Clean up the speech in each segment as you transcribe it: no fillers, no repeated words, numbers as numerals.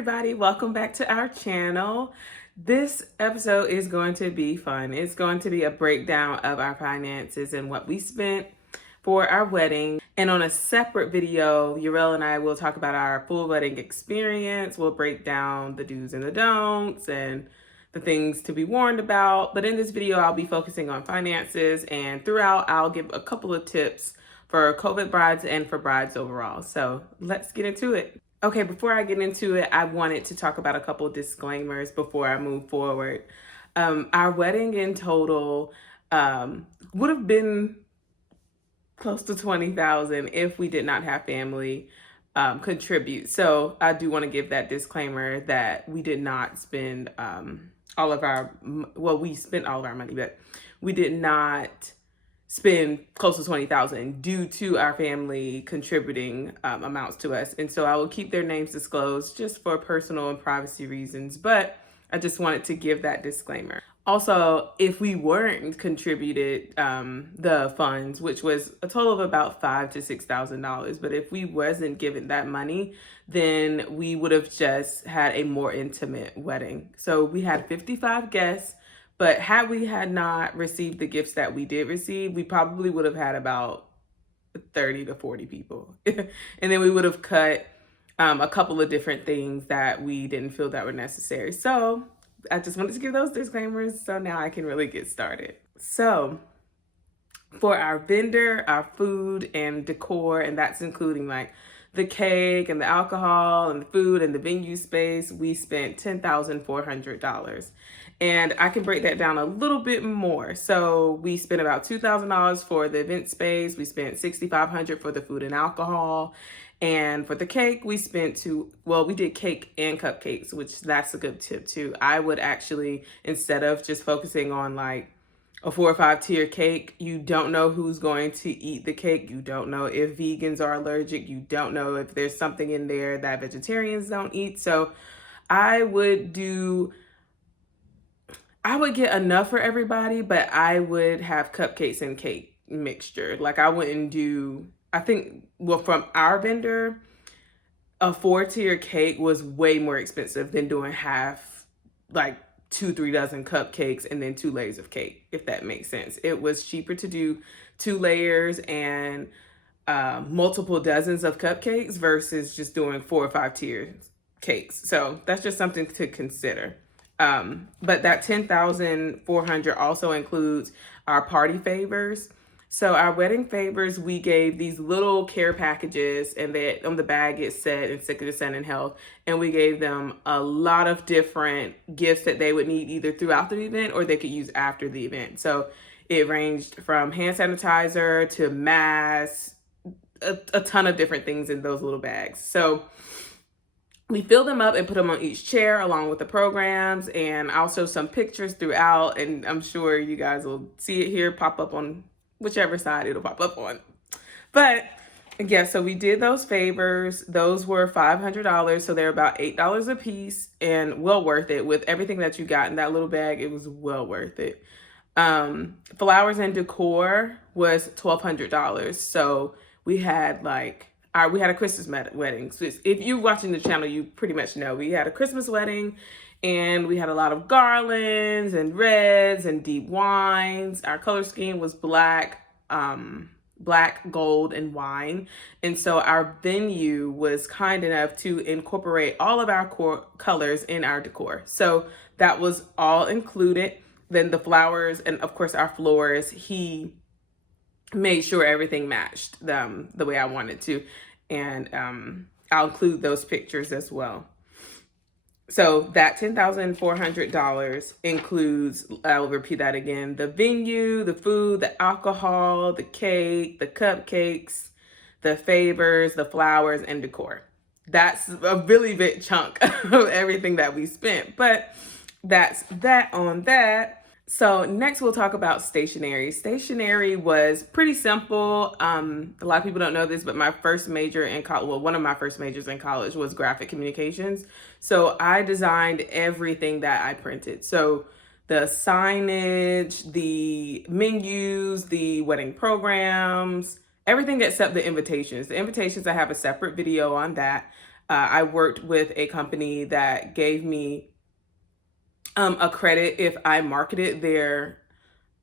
everybody, welcome back to our channel. This episode is going to be fun. It's going to be a breakdown of our finances and what we spent for our wedding. And on a separate video, Rell and I will talk about our full wedding experience. We'll break down the do's and the don'ts and the things to be warned about. But in this video, I'll be focusing on finances, and throughout I'll give a couple of tips for COVID brides and for brides overall. So let's get into it. Okay, before I get into it, I wanted to talk about a couple of disclaimers before I move forward. Our wedding in total would have been close to $20,000 if we did not have family contribute. So I do want to give that disclaimer that we did not spend all of our, well, we spent all of our money, but we did not spend close to $20,000 due to our family contributing amounts to us. And so I will keep their names disclosed just for personal and privacy reasons, but I just wanted to give that disclaimer. Also, if we weren't contributed the funds, which was a total of about $5,000 to $6,000, but if we wasn't given that money, then we would have just had a more intimate wedding. So we had 55 guests. But had we had not received the gifts that we did receive, we probably would have had about 30 to 40 people. And then we would have cut a couple of different things that we didn't feel that were necessary. So I just wanted to give those disclaimers so now I can really get started. So for our vendor, our food and decor, and that's including like the cake and the alcohol and the food and the venue space, we spent $10,400. And I can break that down a little bit more. So we spent about $2,000 for the event space. We spent $6,500 for the food and alcohol. And for the cake, we spent we did cake and cupcakes, which that's a good tip too. I would actually, instead of just focusing on like a 4 or 5 tier cake, you don't know who's going to eat the cake. You don't know if vegans are allergic. You don't know if there's something in there that vegetarians don't eat. So I would get enough for everybody, but I would have cupcakes and cake mixture. Like I wouldn't do, from our vendor, a 4-tier cake was way more expensive than doing half, like 2-3 dozen cupcakes and then 2 layers of cake, if that makes sense. It was cheaper to do 2 layers and multiple dozens of cupcakes versus just doing 4 or 5 tier cakes. So that's just something to consider. But that $10,400 also includes our party favors. So our wedding favors, we gave these little care packages, and that on the bag it said in sickness and in health. And we gave them a lot of different gifts that they would need either throughout the event or they could use after the event. So it ranged from hand sanitizer to masks, a ton of different things in those little bags. So we fill them up and put them on each chair along with the programs, and also some pictures throughout. And I'm sure you guys will see it here pop up on whichever side it'll pop up on. But yeah, so we did those favors. Those were $500. So they're about $8 a piece and well worth it. With everything that you got in that little bag, it was well worth it. Flowers and decor was $1,200. So we had a Christmas wedding. So if you're watching the channel, you pretty much know we had a Christmas wedding, and we had a lot of garlands and reds and deep wines. Our color scheme was black, gold, and wine. And so our venue was kind enough to incorporate all of our core colors in our decor. So that was all included. Then the flowers and of course our floors, he made sure everything matched the way I wanted to. And I'll include those pictures as well. So that $10,400 includes, I'll repeat that again, the venue, the food, the alcohol, the cake, the cupcakes, the favors, the flowers, and decor. That's a really big chunk of everything that we spent, but that's that on that. So next we'll talk about stationery. Stationery was pretty simple. A lot of people don't know this, but my first major in college, well, one of my first majors in college was graphic communications. So I designed everything that I printed. So the signage, the menus, the wedding programs, everything except the invitations. The invitations, I have a separate video on that. I worked with a company that gave me a credit if I marketed their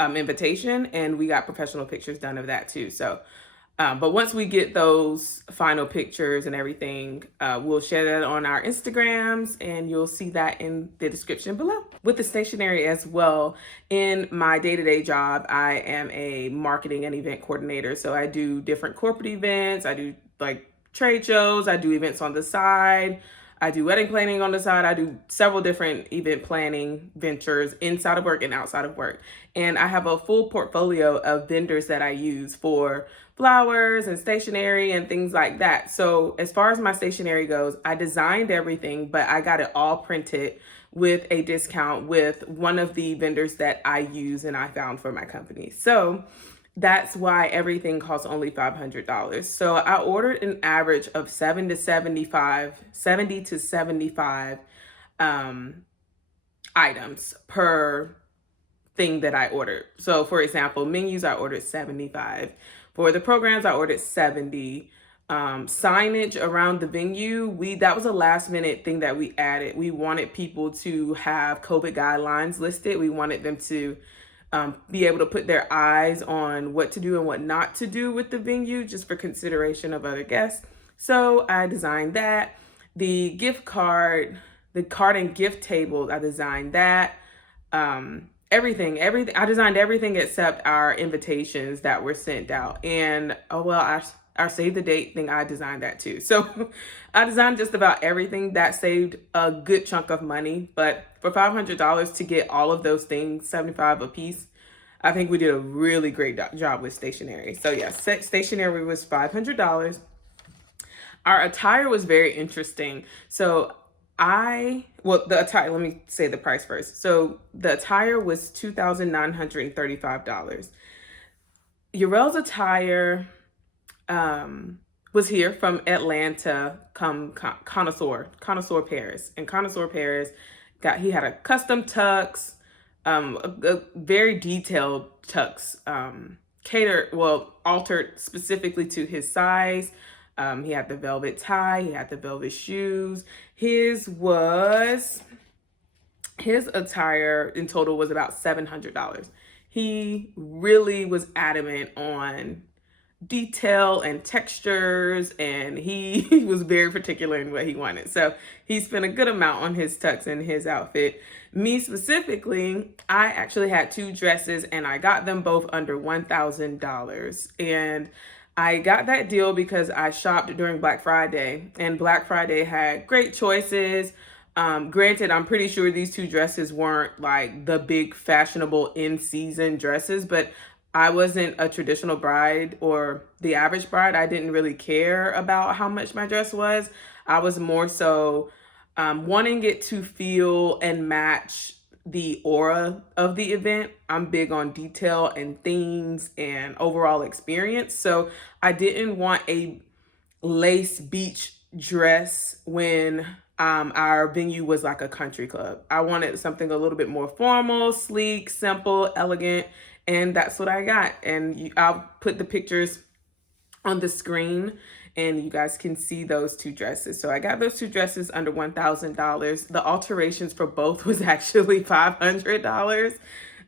invitation, and we got professional pictures done of that too. So but once we get those final pictures and everything, we'll share that on our Instagrams, and you'll see that in the description below. With the stationery as well, in my day-to-day job, I am a marketing and event coordinator. So I do different corporate events. I do like trade shows. I do events on the side. I do wedding planning on the side. I do several different event planning ventures inside of work and outside of work. And I have a full portfolio of vendors that I use for flowers and stationery and things like that. So as far as my stationery goes, I designed everything, but I got it all printed with a discount with one of the vendors that I use and I found for my company. So that's why everything costs only $500. So I ordered an average of 70 to 75 items per thing that I ordered. So for example, menus, I ordered 75. For the programs, I ordered 70. Signage around the venue, that was a last minute thing that we added. We wanted people to have COVID guidelines listed. We wanted them to be able to put their eyes on what to do and what not to do with the venue, just for consideration of other guests. So I designed that. The gift card, the card and gift tables, I designed that. Everything. I designed everything except our invitations that were sent out. And our save the date thing, I designed that too. So I designed just about everything. That saved a good chunk of money. But for $500 to get all of those things, 75 a piece, I think we did a really great job with stationery. So yeah, stationery was $500. Our attire was very interesting. So the attire, let me say the price first. So the attire was $2,935. Rell's attire was here from Atlanta, Connoisseur Paris. And Connoisseur Paris he had a custom tux, a very detailed tux, altered specifically to his size. He had the velvet tie, he had the velvet shoes. His attire in total was about $700. He really was adamant on detail and textures, and he was very particular in what he wanted. So he spent a good amount on his tux and his outfit. Me specifically, I actually had two dresses, and I got them both under $1,000. And I got that deal because I shopped during Black Friday, and Black Friday had great choices. Granted, I'm pretty sure these two dresses weren't like the big fashionable in-season dresses, but I wasn't a traditional bride or the average bride. I didn't really care about how much my dress was. I was more so wanting it to feel and match the aura of the event. I'm big on detail and themes and overall experience. So I didn't want a lace beach dress when our venue was like a country club. I wanted something a little bit more formal, sleek, simple, elegant, and that's what I got. And I'll put the pictures on the screen and you guys can see those two dresses. So I got those two dresses under $1,000. The alterations for both was actually $500.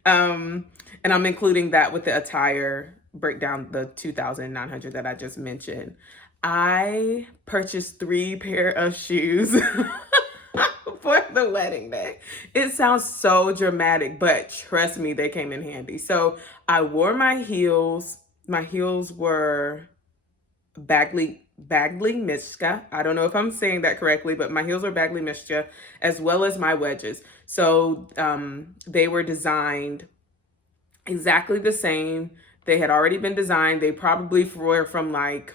And I'm including that with the attire breakdown, the $2,900 that I just mentioned. I purchased 3 pair of shoes for the wedding day. It sounds so dramatic, but trust me, they came in handy. So I wore my heels. My heels were Badgley Mischka. I don't know if I'm saying that correctly, but my heels are Badgley Mischka, as well as my wedges. So they were designed exactly the same. They had already been designed. They probably were from like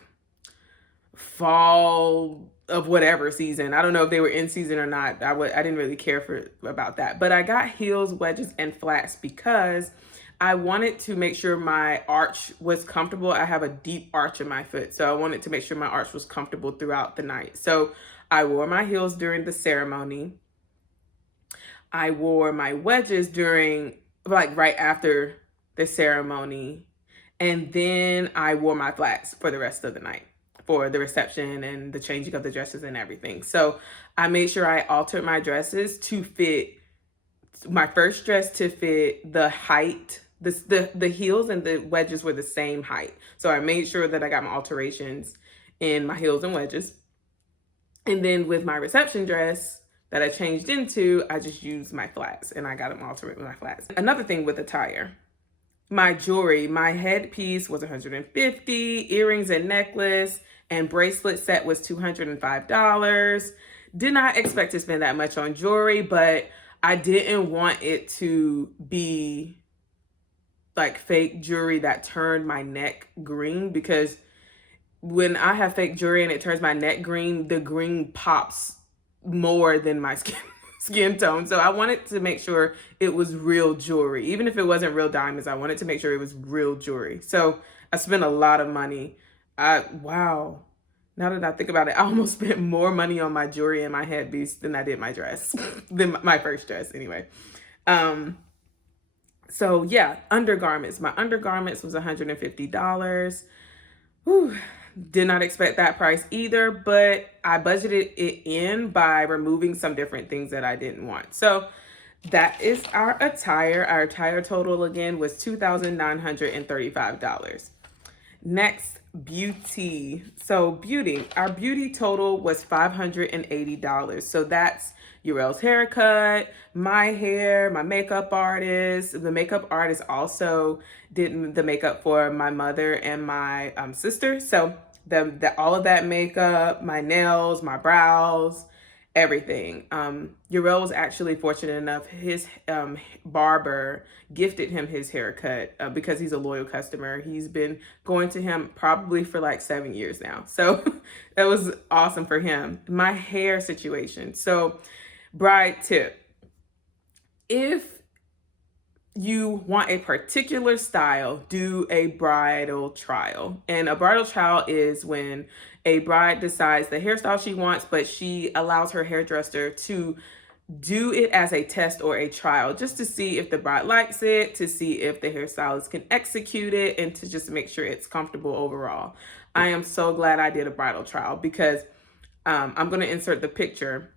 fall of whatever season. I don't know if they were in season or not. I didn't really care about that. But I got heels, wedges, and flats because I wanted to make sure my arch was comfortable. I have a deep arch in my foot, so I wanted to make sure my arch was comfortable throughout the night. So I wore my heels during the ceremony. I wore my wedges during, like, right after the ceremony. And then I wore my flats for the rest of the night for the reception and the changing of the dresses and everything. So I made sure I altered my dresses to fit my first dress to fit the height. The heels and the wedges were the same height. So I made sure that I got my alterations in my heels and wedges. And then with my reception dress that I changed into, I just used my flats and I got them altered with my flats. Another thing with attire, my jewelry, my headpiece was $150, earrings and necklace and bracelet set was $205. Did not expect to spend that much on jewelry, but I didn't want it to be like fake jewelry that turned my neck green, because when I have fake jewelry and it turns my neck green, the green pops more than my skin tone. So I wanted to make sure it was real jewelry. Even if it wasn't real diamonds, I wanted to make sure it was real jewelry. So I spent a lot of money. Wow. Now that I think about it, I almost spent more money on my jewelry and my headpiece than I did my dress, than my first dress anyway. So yeah, undergarments. My undergarments was $150. Whew. Did not expect that price either, but I budgeted it in by removing some different things that I didn't want. So that is our attire. Our attire total again was $2,935. Next, beauty. So beauty, our beauty total was $580. So that's Rell's haircut, my hair, my makeup artist. The makeup artist also did the makeup for my mother and my sister. So all of that makeup, my nails, my brows, everything. Rell was actually fortunate enough, his barber gifted him his haircut because he's a loyal customer. He's been going to him probably for like 7 years now. So that was awesome for him. My hair situation. So bride tip. If you want a particular style, do a bridal trial. And a bridal trial is when a bride decides the hairstyle she wants, but she allows her hairdresser to do it as a test or a trial, just to see if the bride likes it, to see if the hairstylist can execute it, and to just make sure it's comfortable overall. I am so glad I did a bridal trial, because I'm going to insert the picture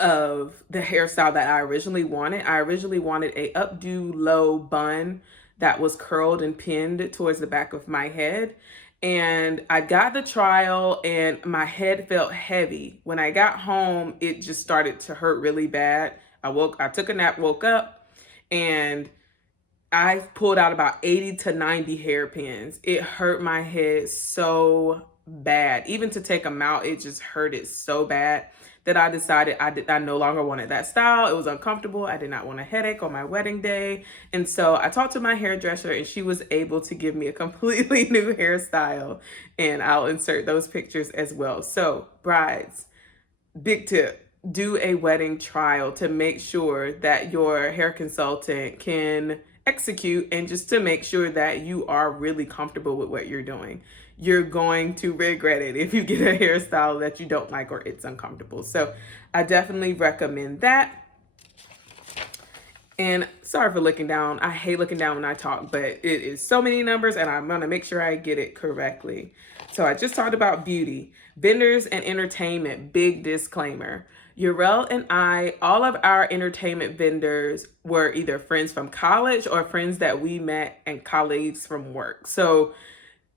of the hairstyle that I originally wanted. I originally wanted a updo low bun that was curled and pinned towards the back of my head. And I got the trial and my head felt heavy. When I got home, it just started to hurt really bad. I took a nap, woke up, and I pulled out about 80 to 90 hairpins. It hurt my head so bad. Even to take them out, it just hurt it so bad that I decided I no longer wanted that style. It was uncomfortable. I did not want a headache on my wedding day. And so I talked to my hairdresser and she was able to give me a completely new hairstyle. And I'll insert those pictures as well. So brides, big tip, do a wedding trial to make sure that your hair consultant can execute, and just to make sure that you are really comfortable with what you're doing. You're going to regret it if you get a hairstyle that you don't like or it's uncomfortable. So I definitely recommend that. And sorry for looking down. I hate looking down when I talk, but it is so many numbers and I'm going to make sure I get it correctly. So I just talked about beauty, vendors and entertainment. Big disclaimer. Rell and I, all of our entertainment vendors were either friends from college or friends that we met and colleagues from work. So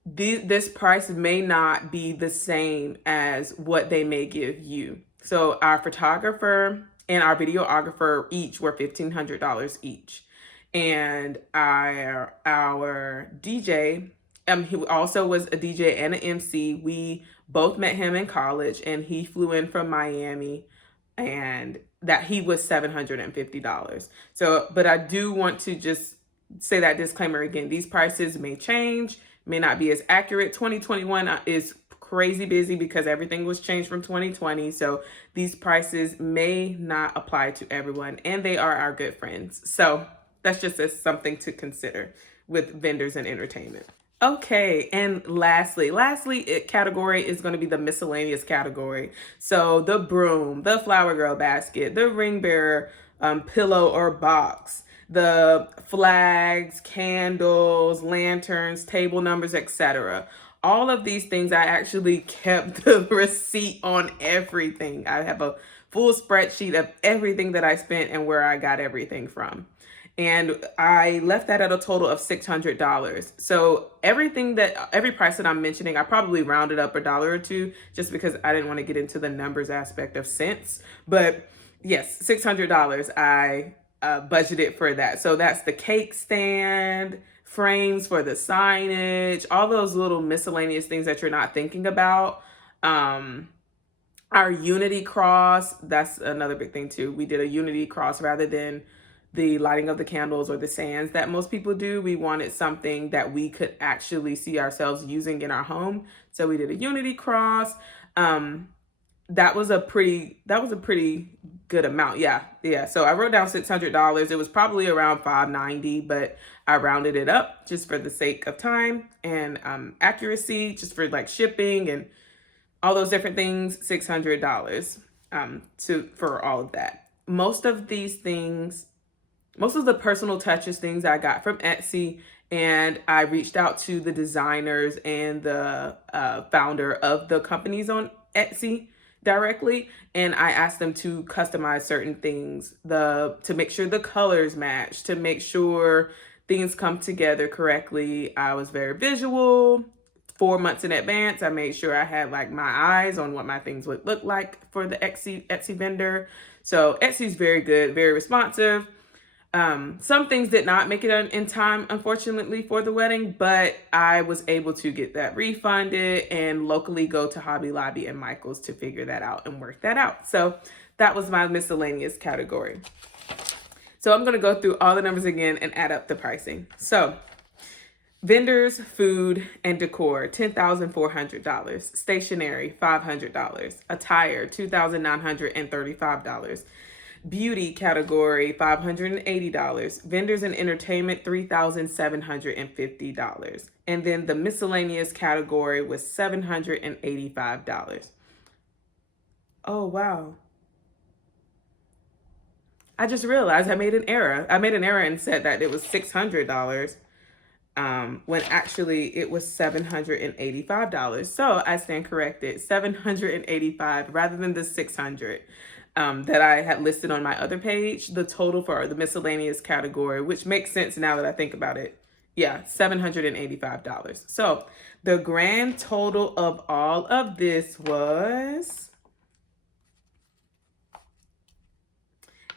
this price may not be the same as what they may give you. So our photographer and our videographer each were $1,500 each. And our DJ, he also was a DJ and an MC. We both met him in college and he flew in from Miami, and that he was $750. So, but I do want to just say that disclaimer again. These prices may change, may not be as accurate. 2021 is crazy busy because everything was changed from 2020. So these prices may not apply to everyone, and they are our good friends. So that's just something to consider with vendors and entertainment. Okay, and lastly, category is going to be the miscellaneous category. So the broom, the flower girl basket, the ring bearer pillow or box, the flags, candles, lanterns, table numbers, etc. All of these things, I actually kept the receipt on everything. I have a full spreadsheet of everything that I spent and where I got everything from. And I left that at a total of $600. So every price that I'm mentioning, I probably rounded up a dollar or two just because I didn't want to get into the numbers aspect of cents. But yes, $600 I budgeted for that. So that's the cake stand, frames for the signage, all those little miscellaneous things that you're not thinking about. Our unity cross, that's another big thing too. We did a unity cross rather than the lighting of the candles or the sands that most people do. We wanted something that we could actually see ourselves using in our home. So we did a unity cross. That was a pretty good amount. Yeah. So I wrote down $600. It was probably around $590, but I rounded it up just for the sake of time and accuracy, just for like shipping and all those different things. $600 for all of that. Most of these things, most of the personal touches things I got from Etsy, and I reached out to the designers and the founder of the companies on Etsy directly, and I asked them to customize certain things, to make sure the colors match, to make sure things come together correctly. I was very visual. 4 months in advance, I made sure I had like my eyes on what my things would look like for the Etsy vendor. So Etsy's very good, very responsive. Some things did not make it in time, unfortunately, for the wedding, but I was able to get that refunded and locally go to Hobby Lobby and Michael's to figure that out and work that out. So that was my miscellaneous category. So I'm going to go through all the numbers again and add up the pricing. So vendors, food, and decor, $10,400. Stationery, $500. Attire, $2,935. Beauty category, $580. Vendors and entertainment, $3,750. And then the miscellaneous category was $785. Oh, wow. I just realized I made an error. I made an error and said that it was $600. When actually it was $785. So I stand corrected, $785 rather than the $600 that I had listed on my other page. The total for the miscellaneous category, which makes sense now that I think about it. Yeah, $785. So the grand total of all of this was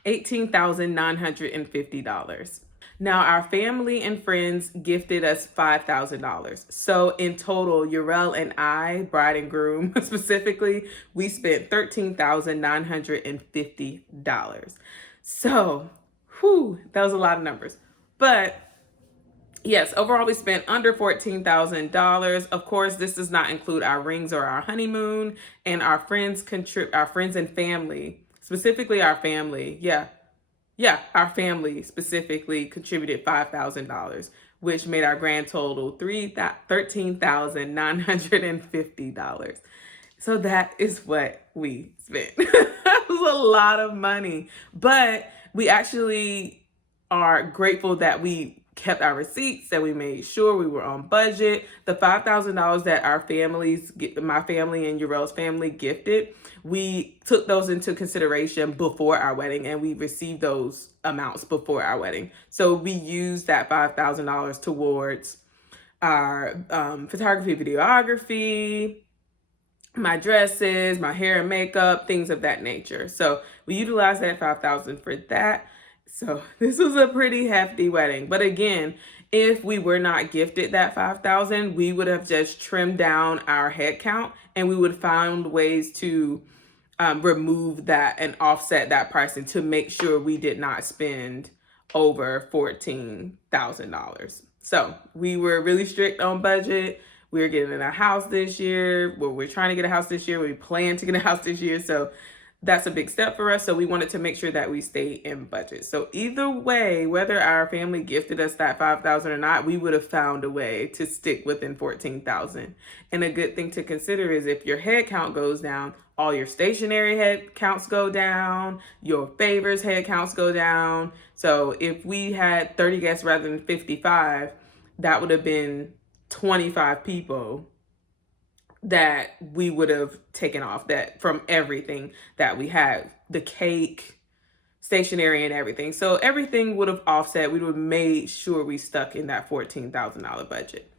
$18,950. Now, our family and friends gifted us $5,000. So in total, Rell and I, bride and groom specifically, we spent $13,950. So, that was a lot of numbers. But yes, overall we spent under $14,000. Of course, this does not include our rings or our honeymoon, and our friends and family, specifically our family. Our family specifically contributed $5,000, which made our grand total $13,950. So that is what we spent. It was a lot of money, but we actually are grateful that we kept our receipts, that we made sure we were on budget. The $5,000 that my family and Rell's family gifted, we took those into consideration before our wedding, and we received those amounts before our wedding. So we used that $5,000 towards our photography, videography, my dresses, my hair and makeup, things of that nature. So we utilized that $5,000 for that. So this was a pretty hefty wedding. But again, if we were not gifted that $5,000, we would have just trimmed down our head count, and we would have found ways to remove that and offset that pricing to make sure we did not spend over $14,000. So we were really strict on budget. We were getting a house this year. We're trying to get a house this year. We plan to get a house this year. So that's a big step for us. So we wanted to make sure that we stay in budget. So either way, whether our family gifted us that $5,000 or not, we would have found a way to stick within $14,000. And a good thing to consider is if your head count goes down, all your stationery head counts go down, your favors head counts go down. So if we had 30 guests rather than 55, that would have been 25 people that we would have taken off that from everything that we had, the cake, stationery, and everything. So everything would have offset. We would have made sure we stuck in that $14,000 budget.